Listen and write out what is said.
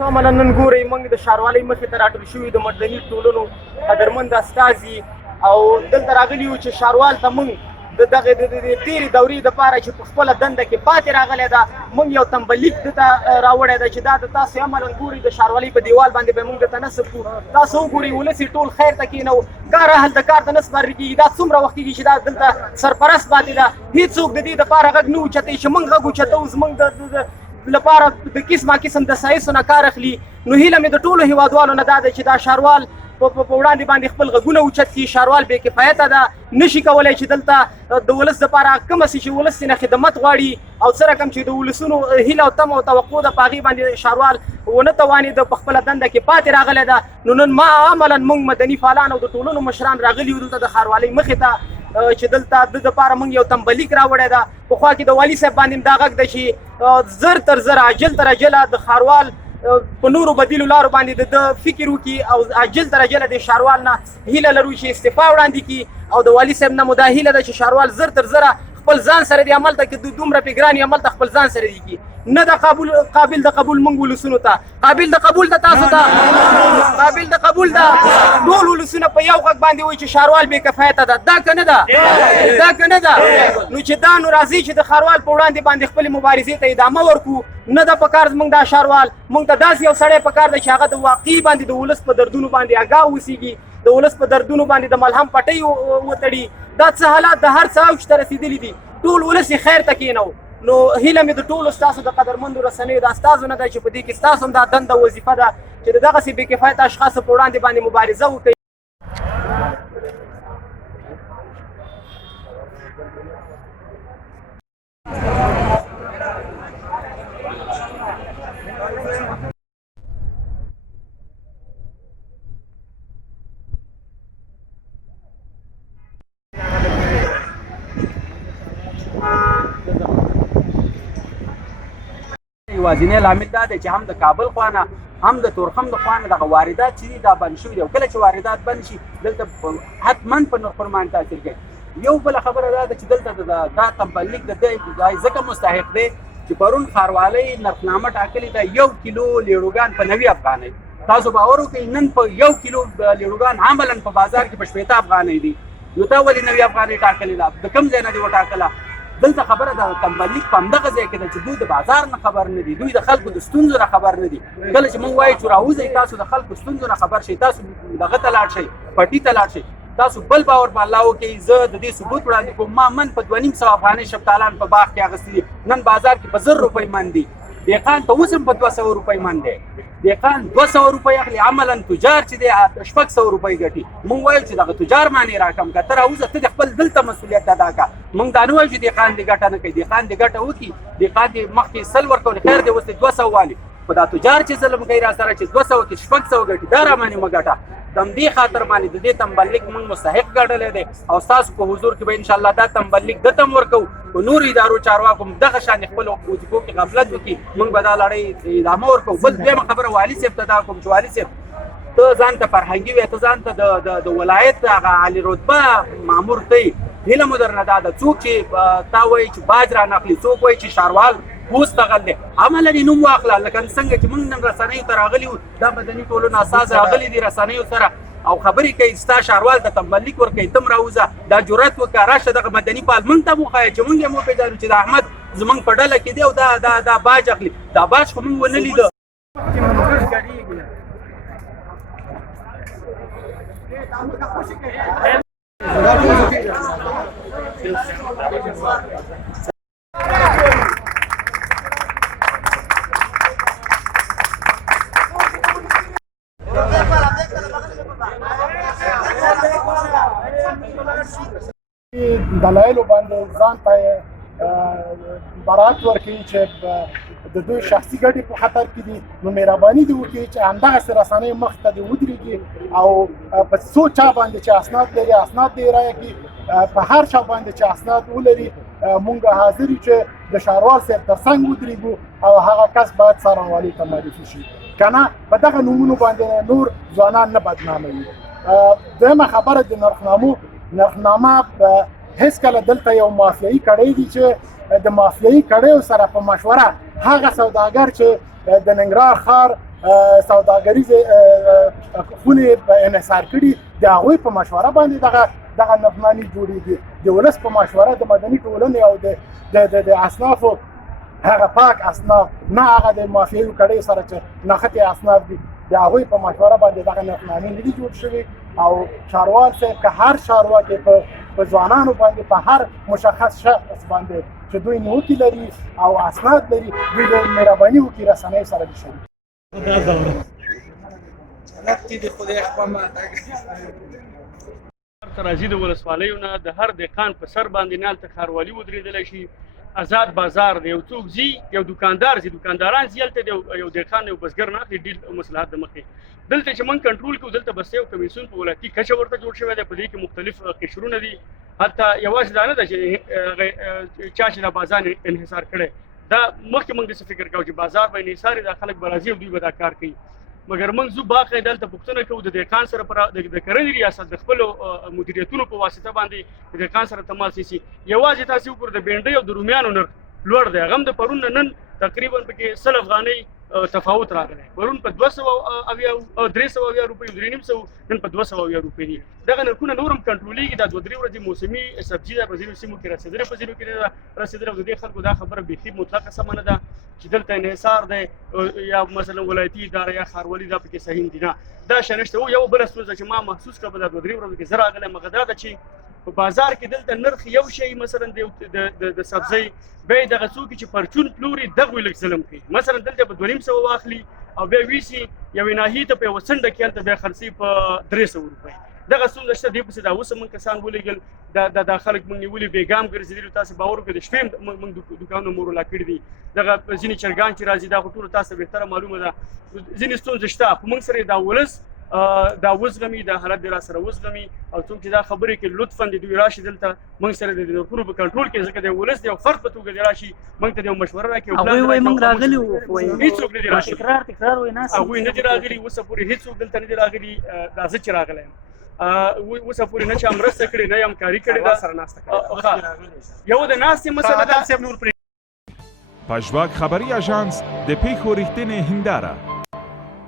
دا عملاً نن ګورئ موږ د ښاروالۍ مخې ته راټول شوي د مدني ټولنو قدرمند استازي او دلته راغلي یو چې ښاروال ته موږ د دغه د تېرې دورې دپاره چې په خپله دنده کې پاتې راغلی ده موږ یو تنبلیک دته راوړی ده چې دا د تاسې عملاً ګورئ د ښاروالۍ په دیوال باندې به موږ درته نصب کړو تاسو وګورئ ولس یې ټول خیر ته کښېنو کار هلته کار ته نه سپارل کېږي دا څومره وخت کېږي چې دا دلته سرپرست پاتې ده هېڅوک د دې دپاره غږ نه اوچتوي چې موږ غږ اوچتو زموږ د لپاره د قسم د سایسو نه کار اخلي نو هیله مې د ټولو هیوادوالو نه دا ده چې دا ښاروال په وړاندې باندې خپل غږونه اوچت کړي ښاروال بې کفایته ده نشي کولی چې دلته د ولس دپاره کومه څه چې ولس نه خدمت غواړي او څه رقم چې د ولسونو هیله او تمه او توقع ده په هغې باندې ښاروال ونه توانېده په خپله دنده کې پاتې راغلی ده نو نن ما عملاً موږ مدني فعالان او د ټولنو مشران راغلي یو دلته د ښاروالۍ مخې ته چې دلته د دپاره موږ یو تنبلیک راوړی ده پخوا کې د والي صاحب باندې هم دا غږ ده چې زر تر زر عاجل تر عجله د ښاروال په نورو بدیلو لارو باندې د فکر وکړي او عاجل تر عجله د ښاروال نه هیله لرو چې استعفا وړاندې کړي او د والي صاحب نه مو دا هیله ده چې ښاروال زر تر زره خپل ځان سره دی عمل ته کې دومره پې ګران یې عمل ته خپل ځان سره دی کړي نه د قابل د قبول موږ ولسونو ته قابل د قبول د تاسو ته قابل د قبول ده ټول ولسونه په یو غږ باندې وایي چې ښاروال بې کفایته ده دا که نه ده دا که نه ده نو چې دا نو راځي چې د ښاروال په وړاندې باندې خپلې مبارزې ته ادامه ورکړو نه ده په کار زموږ دا ښاروال موږ ته داسې یو سړی په کار دی چې هغه د واقعي باندې د ولس په دردونو باندې اګاه اوسېږي د ولس په دردونو باندې د ملهم پټۍ وتړي دا څه حالات د هر څه اوج ته رسېدلي دي ټول ولس یې خیر ته کښېنو نو هیله مې د ټولو ستاسو د قدرمندو رسنیو د استازو نه ده چې په دې کې ستاسو هم دا دنده وظیفه ده چې د دغسې بې کفایته اشخاصو په وړاندې باندې مبارزه وکړئ یوازینی لامل دا دی چې هم د کابل خوانه هم د تورخم د خوانه دغه واردات چې دي دا بند شوي دي او کله چې واردات بند شي دلته حتما په نرخونو باندې تاثیر کوي یو بله خبره دا ده چې دلته دا تنبلیک د دی ځکه مستحق دی چې پرون ښاروالۍ نرخنامه ټاکلې ده 1 کیلو لیړوګان په 90 افغانۍ تاسو باور وکړئ نن په 1 کیلو لیړوګان عملاً په بازار کې په 80 افغانۍ دي نو تا ولې 90 افغانۍ ټاکلې ده د کوم ځای نه دې وټاکله دلته خبره د تنبلیک په همدغه ځای کې ده چې دوی د بازار نه خبر نه دي دوی د خلکو د ستونزو نه خبر نه دي کله چې موږ وایو چې راوځئ تاسو د خلکو ستونزو نه خبر شئ تاسو دغه ته لاړ شئ پټي ته لاړ شئ تاسو بل باور په الله وکړئ زه د دې ثبوت وړاندې کوم ما من په 2500 افغانۍ شفتالان په باغ کې اخیستي دي نن بازار کې په 1000 روپۍ من دي دهقان ته اوس هم په 200 روپۍ من دی دهقان 200 روپۍ اخلي عملاً تجار چې دی 600 روپۍ ګټي موږ وایو چې دغه تجار باندې راکم که ته راوځه ته د خپل دلته مسؤلیت ادا کړه موږ دا نه وایو چې دهقان دې ګټه نه کوي دهقان دې ګټه وکړي دهقان دې مخکې 100 ورکول خیر دی اوس دې 200 والي خو دا تجار چې ظلم کوي را سره چې 200 کې 600 ګټي دا را باندې مه ګټه د همدې خاطر باندې د دې تنبلیک موږ مستحق ګڼلی دی او ستاسو په حضور کې به انشاءالله دا تنبلیک دته هم ورکوو په نورو ادارو چارواکو هم دغه شان خپلو وظیفو کې غفلت وکړي موږ به دا لړۍ ادامه ورکوو بل دویمه خبره والي صاحب ته دا کوم چې والي صاحب ته ځان ته فرهنګي وې ته ځان ته د ولایت هغه عالي رتبه مامور ته هیله مو درنه دا ده څوک چې تا وایي چې باج رانه اخلي څوک وایي چې ښاروال اوس تغل دی عملاً یې نوم واخله لکه څنګه چې موږ نن رسنیو ته راغلي وو دا مدني ټولنو اساس راغلي دي رسنیو سره او خبرې کوي ستا ښاروال ته تنبلیک ورکوي ته هم راوځه دا جرأت وکړه راشه دغه مدني فعال موږ ته هم وښایه چې موږ یې هم وپېژنو چې د احمد زموږ په ډله کې دی او دا باج اخلي دا باج خو موږ ونه لیده دلایلو باندې ځان ته برات ورکوي چې د دوی شخصي ګټې په خطر کې دي، نو مهرباني دې وکړي چې همدغسې رسنۍ مخ ته دې ودرېږي او په څو چا باندې چې اسناد لري اسناد دې رایه کړي. په هر چا باندې چې اسناد ولري مونږ حاضر یو چې د ښاروال صاحب تر څنګ ودرېږو او هغه کس باید څارنوالۍ ته معرفي شي، که نه په دغه نومونو باندې نور ځوانان نه بدناموي. دویمه خبره د نرخنامه هېڅکله دلته یو مافیایي کړی دی چې د مافیایي کړیو سره په مشوره هغه سوداګر چې د ننګرهار ښار سوداګریزې خونې انحصار کړي د هغوی په مشوره باندې دغه نرخنامې جوړېږي، د ولس په مشوره د مدني ټولنې او د اصنافو هغه پاک اصناف، نه هغه د مافیایي کړیو سره چې نښتې اصناف دي د هغوی په مشوره باندې دغه نرخنامې نه دي جوړ شوي. او ښاروال صاحب که هر ښاروالۍ په ځوانانو باندې په هر مشخص شخص باندې چې دوی نیوکې لري او اسناد لري دوی د مهرباني وکړي رسنیو سره دې شریک راځي. د ولسوالیو نه د هر دهقان په سر باندې نه هلته ښاروالي ودرېدلی شي، آزاد بازار دی، یو څوک ځي یو دوکاندار ځي، دوکانداران ځي هلته یو دهقان یو بزګر نه اخلي ډیل او مصلحت د مخې. دلته چې موږ کنټرول کوو دلته بس یو کمیسیون په ولایتي کچه ورته جوړ شوی دی، په دې کې مختلف قشرونه دي. حتی یوازې دا نه ده چې چا چې دا بازار انحصار کړی، دا مخکې موږ داسې فکر کوو چې بازار به انحصار وي، دا خلک به راځي او دوی به دا کار کوي. مګر موږ زو باقاعده دلته پوښتنه کوو د دهقان سره د کرنې ریاست د خپلو مدیریتونو په واسطه باندې د دهقان سره تماس نیسي. یوازې تاسې وګورئ د بینډۍ او د رومیانو نرخ لوړ دی، هغه هم د پرون نه نن تقریبا پکې 100 افغانۍ تفاوت راغلی. پرون په 380 روپۍ 350 نن په 200 روپۍ دي. دغه نرخونه نور هم کنټرولېږي. دا 2-3 ورځې موسمي سبزي ده په ځینو سیمو کې رسېدلې، په ځینو کې نه ده رسېدلې. او د دې خلکو دا خبره بیخي مطلقه سمه نه ده چې دلته انحصار دی یا مثلا ولایتي اداره یا ښاروالي دا پکې صحیح دي، نه دا شی نشته. یو بله ستونزه چې ما محسوس کړه په دا 2-3 ورځو کې زه راغلی هغه دا ده چې په بازار کې دلته نرخ یو شی مثلا د سبزۍ بیا دغه څوک چې پرچون پلوري دغه لږ ظلم کوي. مثلا دلته په 250 واخلي او بیا ویسي یوې ناحیې ته په یوه څنډه کې هلته بیا خرڅوي په 300 روپۍ. دغه ستونزه شته. دې پسې دا اوس موږ کسان ولېږل، دا خلک موږ نیولي بېګام ګرځېدلي. تاسې باور وکړئ د شپې موږ دوکانونه مورلا کړي دي. دغه ځینې چرګان چې راځي دا خو ټولو تاسو بهتره معلومه ده. ځینې ستونزې شته. په موږ سره دا ولس دا وزغمي، دا حالت دې را سره وزغمي. او څوک چې دا خبرې کوي لطفا د دوی راشي دلته موږ سره د نرخونو په کنټرول کې، ځکه د ولس د یو فرد په توګه دې راشي موږ ته د یو مشوره راکړي. هغوی وایي موږ راغلي وو، هېڅوک نه دي راغلي، تکرار وایي ناست هغوی نه دي راغلي. اوسه پورې هېڅوک دلته نه دي راغلي. دا زه چې راغلی یم اوسه پورې نه چا مرسته کړې نه یې همکاري کړې ده. یو د ناستې مسله ده. پژواک خبری آژانس د پیښو ریښتینې هنداره